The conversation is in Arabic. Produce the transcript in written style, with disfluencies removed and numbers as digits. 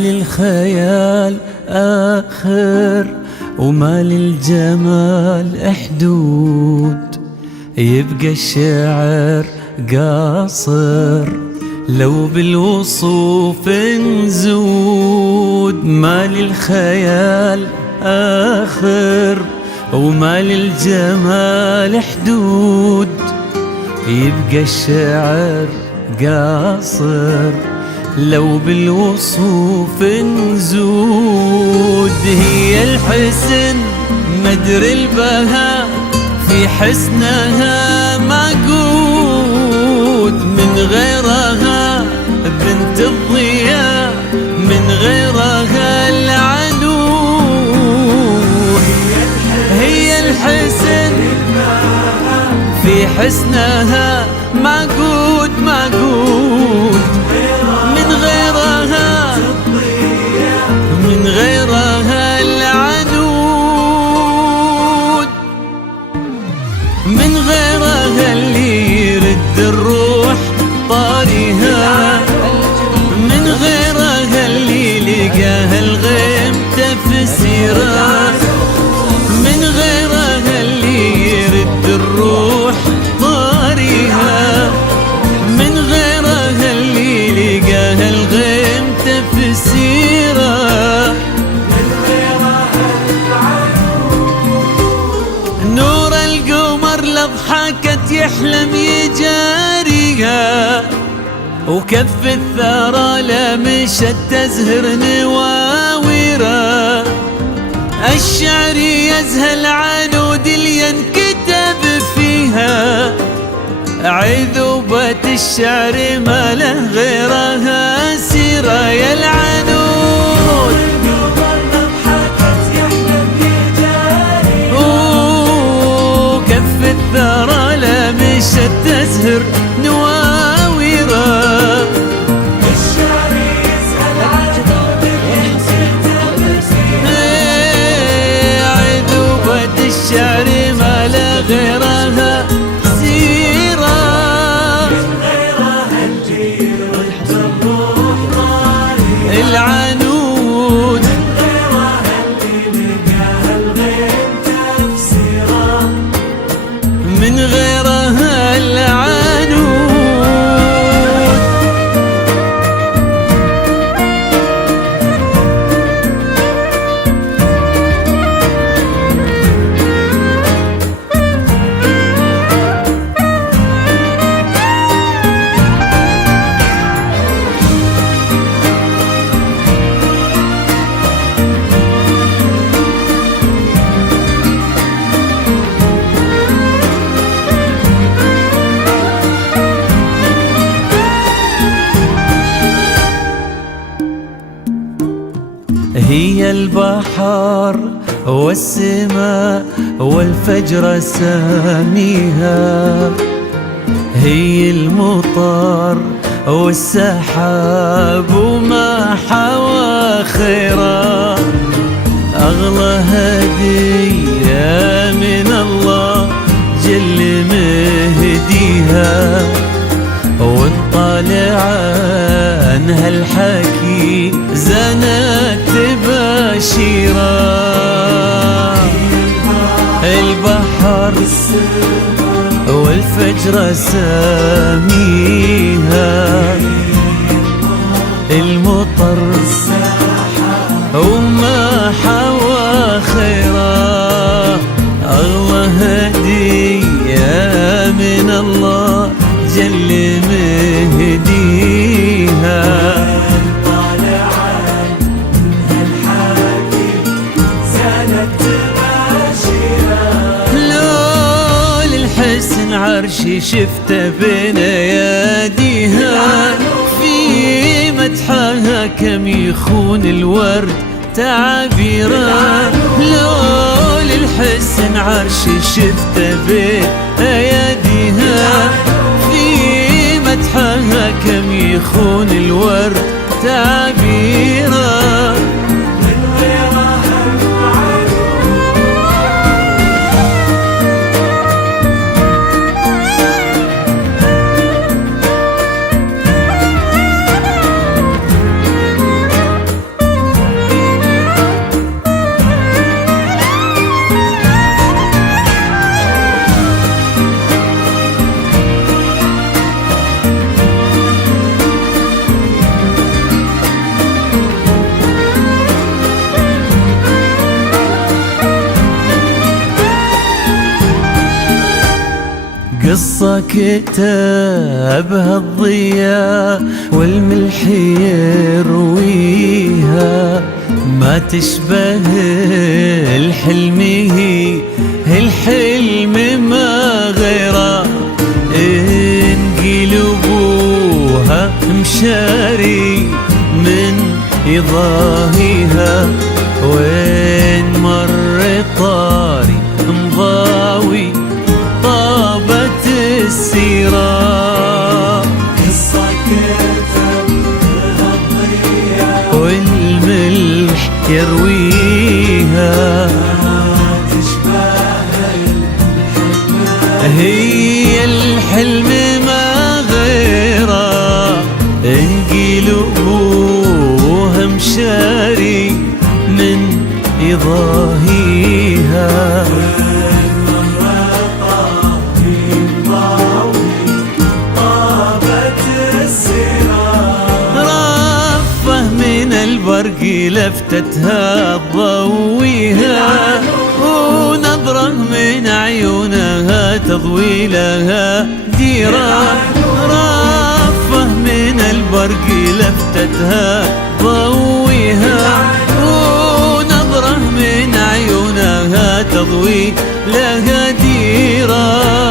للخيال آخر وما للجمال حدود، يبقى الشعر قاصر لو بالوصوف نزود. ما للخيال آخر وما للجمال حدود، يبقى الشعر قاصر لو بالوصوف نزود. هي الحسن مدر البهاء في حسنها معقود، من غيرها بنت الضياء من غيرها العنود. هي الحسن في حسنها معقود معقود، من غيرها العنود، من غيرها اللي يرد الروح طارها، من غيرها اللي لقاها الغيم تفسيرها، من غيرها اللي يرد الروح طارها، من غيرها اللي لقاها الغيم تفسيرها. نور القمر لضحكت يحلم يجاريها، وكف الثرى لمشت تزهر نواويرا. الشعر يزهى العنود اللي ينكتب فيها، عذوبة الشعر ما له غيرها سيرة. يا العنود وكف الثرى لمشت تزهر نواويرا. الشعر يزهى العنود اللي ينكتب فيها، عذوبة الشعر ما له غيرها سيرة، من غيرها اللي يرد الروح طارها. العنود من غيرها اللي لقاها الغيم تفسيرا، من غيرها العنود. هي البحر والسماء والفجر ساميها، هي المطر والسحاب وما حوى خيرا. أغلى هدية من الله جل مهديها، واطلع عنها الحكي زنت بشيرا. البحر والفجر ساميها، المطر وما حوى خيرا. أغلى هدية من الله جل مهديها، طالع عنها الحكي زانت بشيرا. لو للحسن عرشي شفته بين اياديها، في مدحها كم يخون الورد تعابيرا. لو للحسن عرشي شفته بين اياديها، في مدحها كم يخون الورد تعابيرا. من غيرها العنود، قصة كتابها الضياء والملح يرويها، ما تشبه الحلم، هي الحلم ما غيره. إن قلبوها مشاري من يضاهيها، وين مر طاري مضاوي طابت السيرة. قصة كتبها الضياء والملح يرويها، ما تشبه الحلم، هي الحلم ما غيره. انقلبوها مشاري من يضاهيها، رفه من البرق لفتتها تضويها، ونظره من عيونها تضوي لها ديرة. رفه من البرق لفتتها تضويها، ونظره من عيونها تضوي لها ديرة.